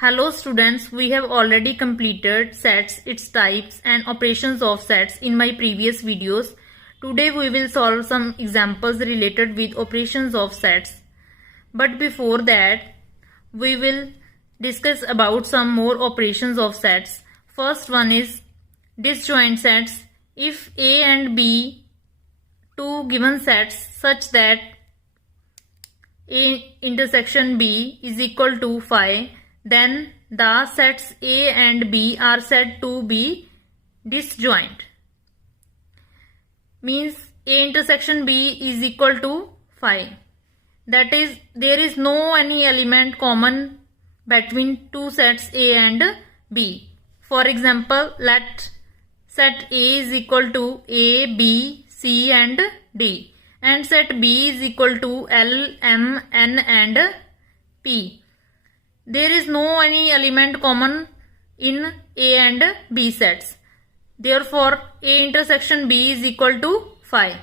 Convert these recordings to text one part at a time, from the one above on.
Hello students, we have already completed sets, its types and operations of sets in my previous videos. Today we will solve some examples related with operations of sets. But before that, we will discuss about some more operations of sets. First one is disjoint sets. If A and B, two given sets such that A intersection B is equal to phi, then the sets A and B are said to be disjoint. Means A intersection B is equal to phi. That is, there is no any element common between two sets A and B. For example, let set A is equal to A, B, C and D, and set B is equal to L, M, N and P. There is no any element common in A and B sets. Therefore, A intersection B is equal to phi,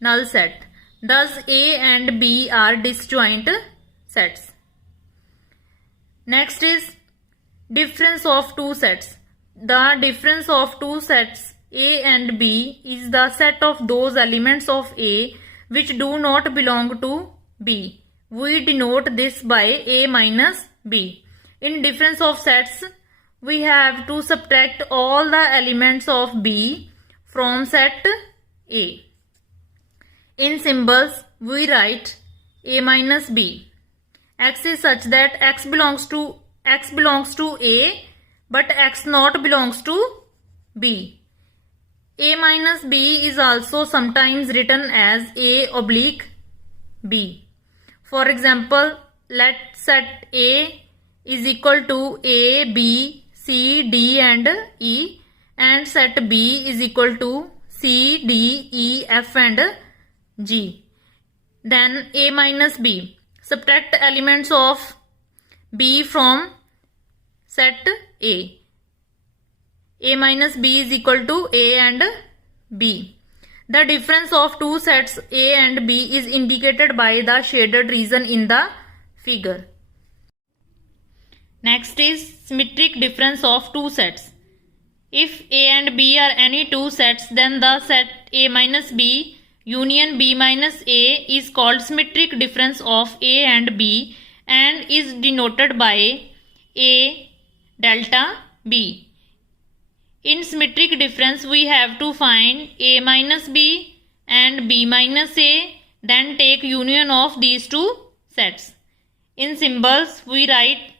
null set. Thus, A and B are disjoint sets. Next is difference of two sets. The difference of two sets A and B is the set of those elements of A which do not belong to B. We denote this by A minus B. In difference of sets, we have to subtract all the elements of B from set A. In symbols, we write A minus B. X is such that X belongs to A, but X not belongs to B. A minus B is also sometimes written as A oblique B. For example, let set A is equal to A, B, C, D and E, and set B is equal to C, D, E, F and G. Then A minus B. Subtract elements of B from set A. A minus B is equal to A and B. The difference of two sets A and B is indicated by the shaded region in the figure. Next is symmetric difference of two sets. If A and B are any two sets, then the set A minus B union B minus A is called symmetric difference of A and B and is denoted by A delta B. In symmetric difference, we have to find A minus B and B minus A, then take union of these two sets. In symbols, we write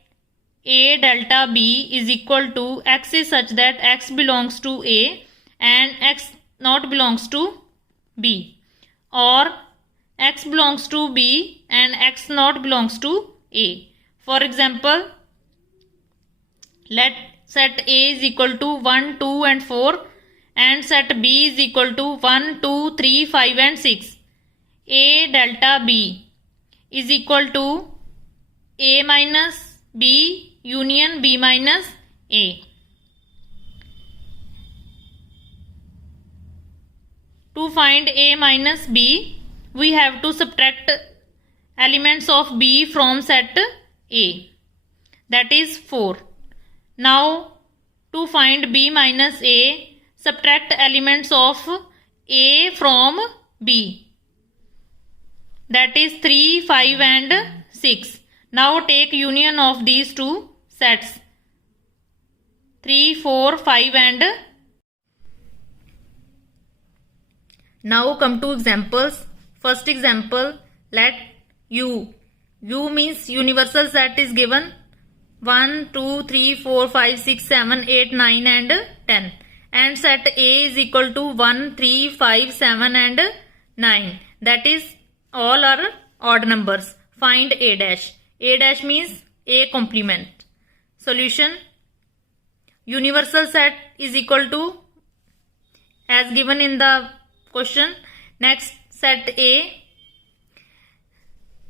A delta B is equal to X is such that X belongs to A and X not belongs to B, or X belongs to B and X not belongs to A. For example, let set A is equal to 1, 2 and 4 and set B is equal to 1, 2, 3, 5 and 6. A delta B is equal to A minus B union B minus A. To find A minus B, we have to subtract elements of B from set A, that is 4. Now, to find B minus A, subtract elements of A from B, that is 3, 5 and 6. Now take union of these two sets, 3, 4, 5 and. Now come to examples. First example, let U means universal set is given 1, 2, 3, 4, 5, 6, 7, 8, 9 and 10, and set A is equal to 1, 3, 5, 7 and 9, that is all are odd numbers. Find A dash. A dash means A complement. Solution: universal set is equal to as given in the question. Next, set A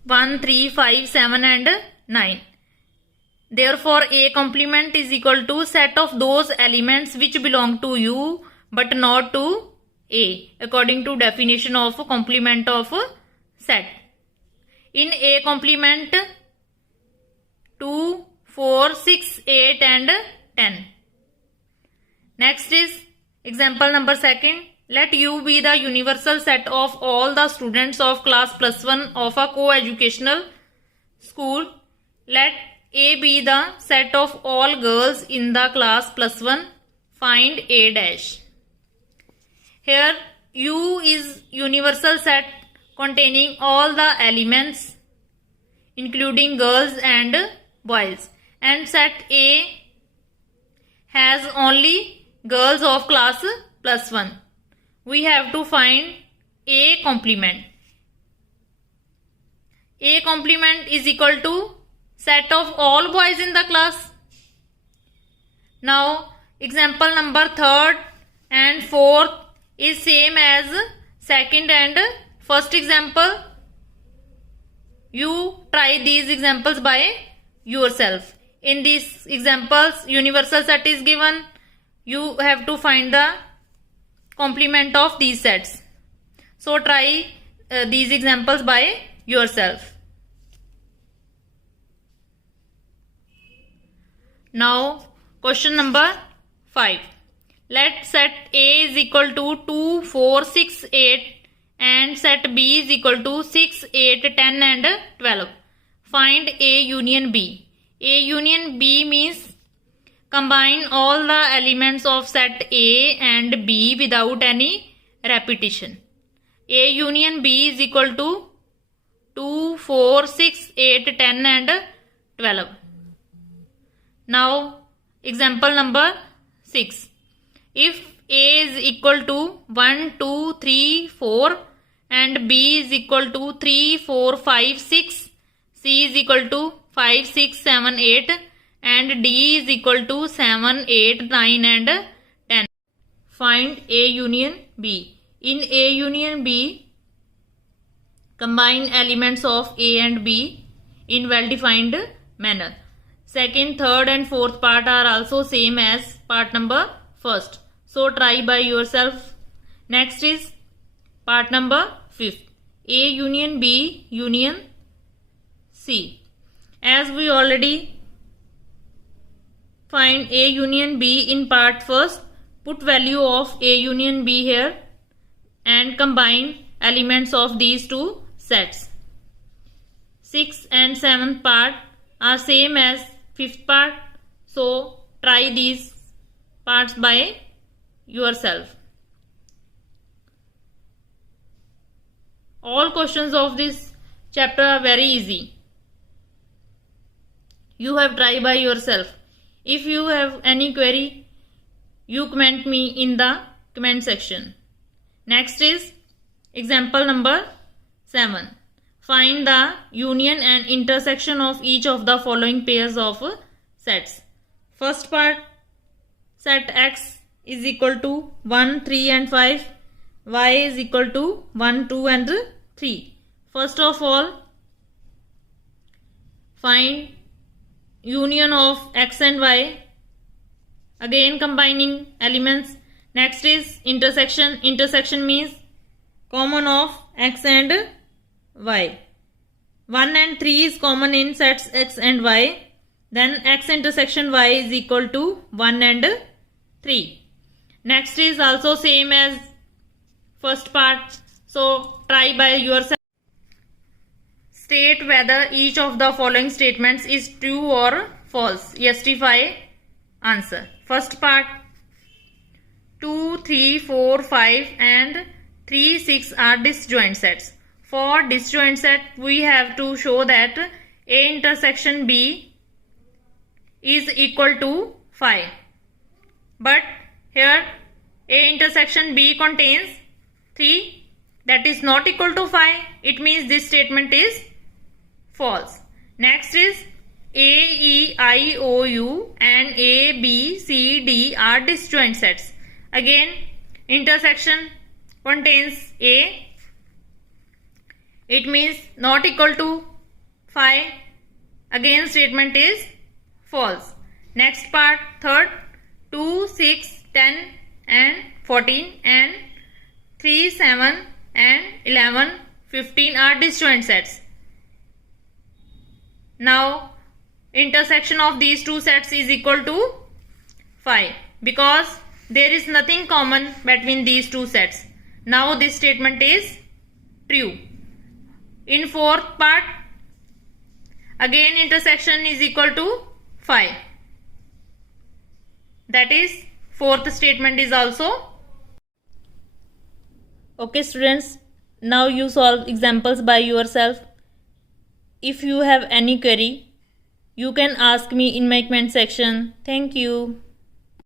1, 3, 5, 7 and 9. Therefore, A complement is equal to set of those elements which belong to U but not to A, according to definition of complement of set. In A complement, 2, 4, 6, 8 and 10. Next is example number 2. Let U be the universal set of all the students of class +1 of a co-educational school. Let A be the set of all girls in the class +1. Find A dash. Here U is universal set containing all the elements including girls and boys, and set A has only girls of class +1. We have to find A complement. A complement is equal to set of all boys in the class. Now example number 3rd and 4th is same as second and first example. You try these examples by yourself. In these examples, universal set is given. You have to find the complement of these sets. So try these examples by yourself. Now question number 5. Let set A is equal to 2, 4, 6, 8 and set B is equal to 6, 8, 10 and 12. Find A union B. A union B means combine all the elements of set A and B without any repetition. A union B is equal to 2, 4, 6, 8, 10 and 12. Now example number 6. If A is equal to 1, 2, 3, 4 and B is equal to 3, 4, 5, 6, C is equal to 5, 6, 7, 8 and D is equal to 7, 8, 9 and 10. Find A union B. In A union B, combine elements of A and B in well-defined manner. Second, third and fourth part are also same as part number first. So try by yourself. Next is part number 5th. A union B union C. As we already find A union B in part first, put value of A union B here and combine elements of these two sets. 6th and 7th part are same as 5th part. So try these parts by yourself. All questions of this chapter are very easy. You have tried by yourself. If you have any query, you comment me in the comment section. Next is example number 7. Find the union and intersection of each of the following pairs of sets. First part, set X is equal to 1, 3 and 5. Y is equal to 1, 2 and 3. First of all, find union of X and Y. Again combining elements. Next is intersection. Intersection means common of X and Y. 1 and 3 is common in sets X and Y. Then X intersection Y is equal to 1 and 3. Next is also same as first part. So try by yourself. State whether each of the following statements is true or false. Justify answer. First part, 2, 3, 4, 5 and 3, 6 are disjoint sets. For disjoint set, we have to show that A intersection B is equal to 5. But here A intersection B contains 3, that is not equal to 5. It means this statement is false. Next is A, E, I, O, U and A, B, C, D are disjoint sets. Again, intersection contains A. It means not equal to 5. Again, statement is false. Next part, third, 2, 6, 10 and 14 and 3, 7 and 11, 15 are disjoint sets. Now intersection of these two sets is equal to 5 because there is nothing common between these two sets. Now this statement is true. In fourth part, again intersection is equal to 5. That is, fourth statement is also. Okay students, now you solve examples by yourself. If you have any query, you can ask me in my comment section. Thank you.